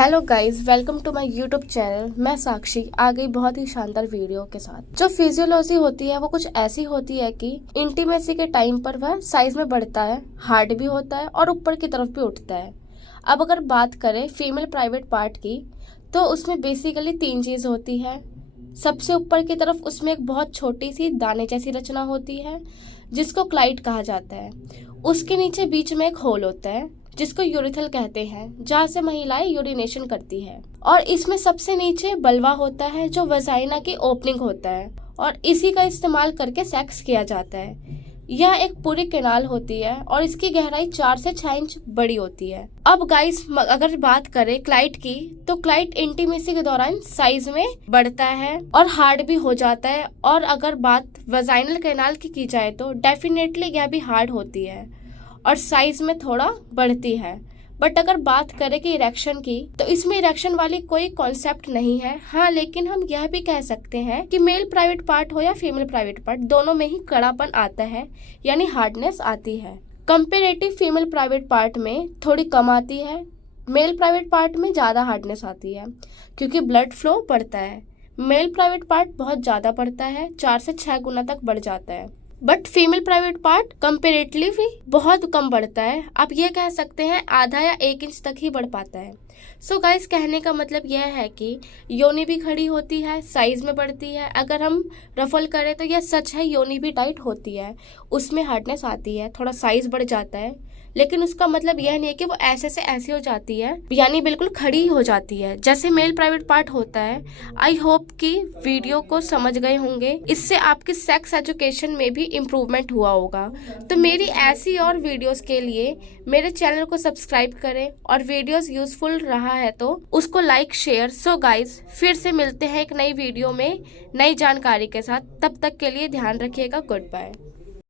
Hello guys, welcome to my YouTube channel. मैं साक्षी आ गई बहुत ही शानदार वीडियो के साथ। जो फिजियोलॉजी होती है वो कुछ ऐसी होती है कि इंटीमेसी के टाइम पर वह साइज में बढ़ता है, हार्ड भी होता है और ऊपर की तरफ भी उठता है। अब अगर बात करें फीमेल प्राइवेट पार्ट की, तो उसमें बेसिकली 3 चीज होती है। सबसे ऊपर की तरफ उसमें एक बहुत छोटी सी दाने जैसी रचना होती है जिसको क्लाइट कहा जाता है। उसके नीचे बीच में एक होल होता है जिसको यूरिथल कहते हैं, जहाँ से महिलाएं यूरिनेशन करती है। और इसमें सबसे नीचे बल्वा होता है जो वजाइना की ओपनिंग होता है और इसी का इस्तेमाल करके सेक्स किया जाता है। यह एक पूरी कैनाल होती है और इसकी गहराई 4 से 6 इंच बड़ी होती है। अब गाइस, अगर बात करें क्लाइट की, तो क्लाइट इंटीमेसी के दौरान साइज में बढ़ता है और हार्ड भी हो जाता है। और अगर बात वजाइनल कैनाल की जाए तो डेफिनेटली यह भी हार्ड होती है और साइज में थोड़ा बढ़ती है। बट अगर बात करें कि इरेक्शन की, तो इसमें इरेक्शन वाली कोई कॉन्सेप्ट नहीं है। हाँ, लेकिन हम यह भी कह सकते हैं कि मेल प्राइवेट पार्ट हो या फीमेल प्राइवेट पार्ट, दोनों में ही कड़ापन आता है, यानी हार्डनेस आती है। कंपेरेटिव फीमेल प्राइवेट पार्ट में थोड़ी कम आती है, मेल प्राइवेट पार्ट में ज्यादा हार्डनेस आती है क्योंकि ब्लड फ्लो बढ़ता है। मेल प्राइवेट पार्ट बहुत ज्यादा बढ़ता है, 4 से 6 गुना तक बढ़ जाता है। But female private part comparatively बहुत कम बढ़ता है। आप ये कह सकते हैं आधा या 1 इंच तक ही बढ़ पाता है। सो गाइस, कहने का मतलब यह है कि योनि भी खड़ी होती है, साइज में बढ़ती है। अगर हम रफल करें तो यह सच है, योनि भी टाइट होती है, उसमें हार्डनेस आती है, थोड़ा साइज बढ़ जाता है। लेकिन उसका मतलब यह नहीं है कि वो ऐसे से ऐसी हो जाती है, यानी बिल्कुल खड़ी हो जाती है जैसे मेल प्राइवेट पार्ट होता है। आई होप कि वीडियो को समझ गए होंगे, इससे आपकी सेक्स एजुकेशन में भी इम्प्रूवमेंट हुआ होगा। तो मेरी ऐसी और वीडियोस के लिए मेरे चैनल को सब्सक्राइब करें और वीडियोस यूजफुल रहा है तो उसको लाइक शेयर। सो गाइस, फिर से मिलते हैं एक नई वीडियो में नई जानकारी के साथ। तब तक के लिए ध्यान रखिएगा। Good bye.